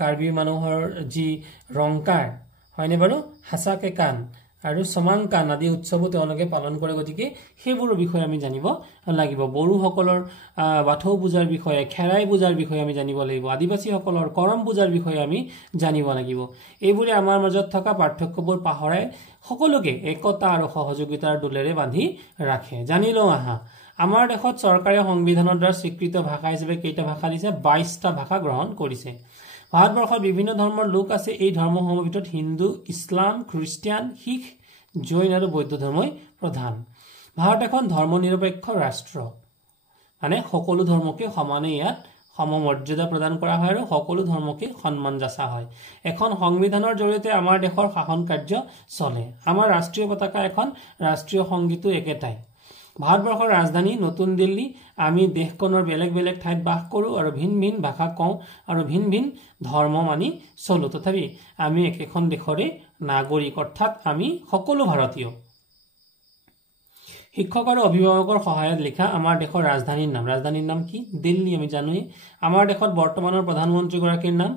কাৰ্বি মানুহৰ যি ৰংকাৰ হয়নে বাৰু হাসাকে কান আৰু সমাংকান আদি উৎসৱো তেওঁলোকে পালন কৰে গতিকে সেইবোৰৰ বিষয়ে আমি জানিব লাগিব বড়োসকলৰ বাথৌ পূজাৰ বিষয়ে খেৰাই পূজাৰ বিষয়ে আমি জানিব লাগিব আদিবাসীসকলৰ কৰম পূজাৰ বিষয়ে আমি জানিব লাগিব এইবোৰে আমাৰ মাজত থকা পাৰ্থক্যবোৰ পাহৰাই সকলোকে একতা আৰু সহযোগিতাৰ ডোলেৰে বান্ধি ৰাখে জানি লওঁ আহা আমাৰ দেশত চৰকাৰে সংবিধানৰ দ্বাৰা স্বীকৃত ভাষা হিচাপে কেইটা ভাষা দিছে 22টা ভাষা গ্ৰহণ কৰিছে ভাৰতবৰ্ষত বিভিন্ন ধৰ্মৰ লোক আছে এই ধৰ্মসমূহৰ ভিতৰত হিন্দু ইছলাম খ্ৰীষ্টিয়ান শিখ জৈন আৰু বৌদ্ধ ধৰ্মই প্ৰধান ভাৰত এখন ধৰ্মনিৰপেক্ষ ৰাষ্ট্ৰ মানে সকলো ধৰ্মকে সমানে ইয়াত সমমৰ্যাদা প্ৰদান কৰা হয় আৰু সকলো ধৰ্মকে সন্মান যাচা হয় এখন সংবিধানৰ জৰিয়তে আমাৰ দেশৰ শাসন কাৰ্য চলে আমাৰ ৰাষ্ট্ৰীয় পতাকা এখন ৰাষ্ট্ৰীয় সংগীতো একেটাই ভাৰতবৰ্ষৰ ৰাজধানী নতুন দিল্লী আমি দেশখনৰ বেলেগ বেলেগ ঠাইত বাস কৰোঁ আৰু ভিন ভিন ভাষা কওঁ আৰু ভিন ভিন ধৰ্ম মানি চলো তথাপি আমি একেখন দেশৰে নাগৰিক অৰ্থাৎ আমি সকলো ভাৰতীয় শিক্ষক আৰু অভিভাৱকৰ সহায়ত লিখা আমাৰ দেশৰ ৰাজধানীৰ নাম কি দিল্লী আমি জানোই আমাৰ দেশত বৰ্তমানৰ প্ৰধানমন্ত্ৰী গৰাকীৰ নাম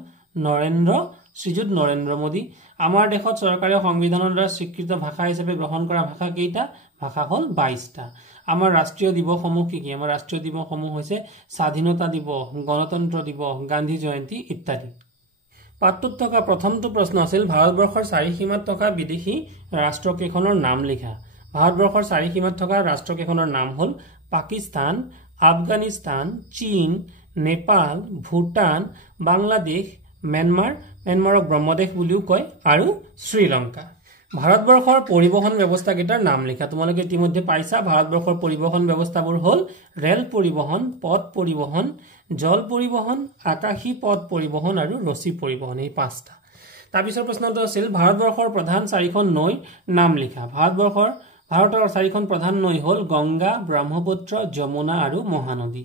শ্ৰীযুত নৰেন্দ্ৰ মোদী আমাৰ দেশত চৰকাৰে সংবিধানৰ দ্বাৰা স্বীকৃত ভাষা হিচাপে গ্ৰহণ কৰা ভাষা কেইটা ভাষা হল 22টা আমাৰ ৰাষ্ট্ৰীয় দিৱসসমূহ কি কি আমাৰ ৰাষ্ট্ৰীয় দিৱসসমূহ হৈছে স্বাধীনতা দিৱস গণতন্ত্ৰ দিৱস গান্ধী জয়ন্তী ইত্যাদি পাঠটোত থকা প্ৰথমটো প্ৰশ্ন আছিল ভাৰতবৰ্ষৰ চাৰিসীমাত থকা বিদেশী ৰাষ্ট্ৰকেইখনৰ নাম লিখা ভাৰতবৰ্ষৰ চাৰিসীমাত থকা ৰাষ্ট্ৰকেইখনৰ নাম হল পাকিস্তান আফগানিস্তান চীন নেপাল ভূটান বাংলাদেশ म्यांमारক ব্ৰহ্মদেশ বুলিও কয় আৰু শ্ৰীলংকা ভাৰতবৰ্ষৰ পৰিবহন ব্যৱস্থা কেইটাৰ নাম লিখা তোমালোকে ইতিমধ্যে পাইছা ভাৰতবৰ্ষৰ পৰিবহন ব্যৱস্থাবোৰ হল ৰেল পৰিবহন পথ পৰিবহন জল পৰিবহন আকাশী পথ পৰিবহন আৰু ৰছী পৰিবহন এই পাঁচটা তাৰ পিছৰ প্ৰশ্নটো আছিল ভাৰতবৰ্ষৰ প্ৰধান চাৰিখন নৈ নাম লিখা ভাৰতৰ চাৰিখন প্ৰধান নৈ হল গংগা ব্ৰহ্মপুত্ৰ যমুনা আৰু মহানদী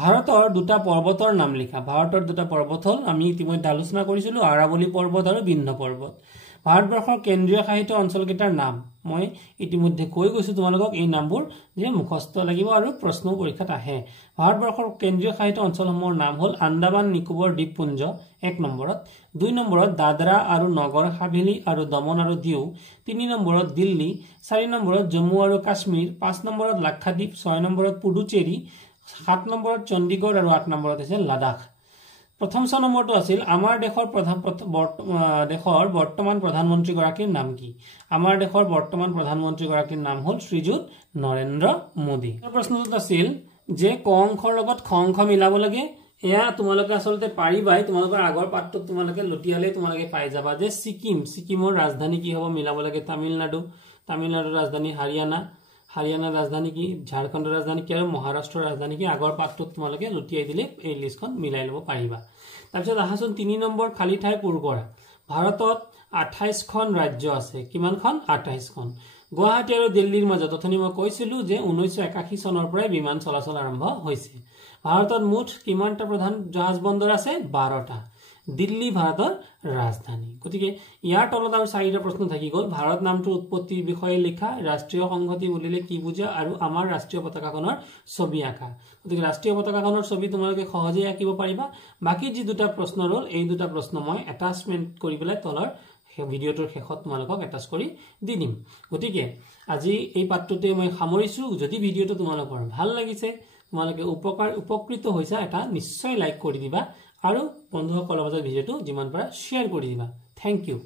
ভাৰতৰ দুটা পৰ্বতৰ নাম লিখা ভাৰতৰ দুটা পৰ্বত হল আমি ইতিমধ্যে আলোচনা কৰিছিলো আৰাৱলী পৰ্বত আৰু বিন্ধ্য পৰ্বত ভাৰতবৰ্ষৰ কেন্দ্ৰীয় শাসিত অঞ্চল কেইটাৰ নাম মই ইতিমধ্যে কৈ গৈছো তোমালোকক এই নামবোৰ যে মুখস্থ লাগিব আৰু প্ৰশ্ন পৰীক্ষাত আহে ভাৰতবৰ্ষৰ কেন্দ্ৰীয় শাসিত অঞ্চলসমূহৰ নাম হল আন্দামান নিকোবৰ দ্বীপপুঞ্জ 1 নম্বৰত 2 নম্বৰত দাদৰা আৰু নগৰ হাভেলী আৰু দমন আৰু দিউ 3 নম্বৰত দিল্লী 4 নম্বৰত জম্মু আৰু কাশ্মীৰ 5 নম্বৰত লাক্ষাদ্বীপ 6 নম্বৰত পুডুচেৰী 7 নম্বৰত চণ্ডীগড় আৰু 8 নম্বৰত আছে লাডাখ প্ৰথম নম্বৰটো আছিল আমাৰ দেশৰ বৰ্তমান প্ৰধানমন্ত্ৰী গৰাকীৰ নাম কি আমাৰ দেশৰ বৰ্তমান প্ৰধানমন্ত্ৰী গৰাকীৰ নাম হল শ্ৰীযুত নৰেন্দ্ৰ মোদী প্ৰশ্নটো আছিল যে ক অংশৰ লগত খ অংশ মিলাব লাগে এয়া তোমালোকে আসলতে পাৰিবাই তোমালোকৰ আগৰ পাঠটোত তোমালোকে লুটিয়ালে তোমালোকে পাই যাবা যে সিকিমৰ ৰাজধানী কি হ'ব মিলাব লাগে তামিলনাডুৰ ৰাজধানী হাৰিয়ানাৰ ৰাজধানী কি ঝাৰখণ্ডৰ ৰাজধানী কি আৰু মহাৰাষ্ট্ৰৰ ৰাজধানী কি আগৰ পাঠটোত তোমালোকে লুটিয়াই দিলে এই লিষ্টখন মিলাই ল'ব পাৰিবা তাৰপিছত আহাচোন 3 নম্বৰ খালি ঠাই পূৰ কৰা ভাৰতত 28খন ৰাজ্য আছে কিমানখন 28খন গুৱাহাটী আৰু দিল্লীৰ মাজত অথনি মই কৈছিলো যে 1981 চনৰ পৰাই বিমান চলাচল আৰম্ভ হৈছে ভাৰতত মুঠ কিমানটা প্ৰধান জাহাজ বন্দৰ আছে 12টা দিল্লী ভাৰতৰ ৰাজধানী গতিকে ইয়াৰ তলত আৰু 4টা প্ৰশ্ন থাকি গল ভাৰত নামটোৰ উৎপত্তিৰ বিষয়ে লিখা ৰাষ্ট্ৰীয় সংহতি বুলিলে কি বুজা আৰু আমাৰ ৰাষ্ট্ৰীয় পতাকাখনৰ ছবি আঁকা গতিকে ৰাষ্ট্ৰীয় পতাকাখনৰ ছবি তোমালোকে সহজে আঁকিব পাৰিবা বাকি যি দুটা প্ৰশ্ন ৰল এই দুটা প্ৰশ্ন মই এটাচমেন্ট কৰি পেলাই তলৰ ভিডিওটোৰ শেষত তোমালোকক এটাচ কৰি দি দিম গতিকে আজি এই পাঠটোতে মই সামৰিছো যদি ভিডিওটো তোমালোকৰ ভাল লাগিছে তোমালোকে উপকৃত হৈছা এটা নিশ্চয় লাইক কৰি দিবা আৰু বন্ধুসকলৰ মাজত ভিডিওটো যিমান পাৰা শেয়াৰ কৰি দিবা থ্যাংক ইউ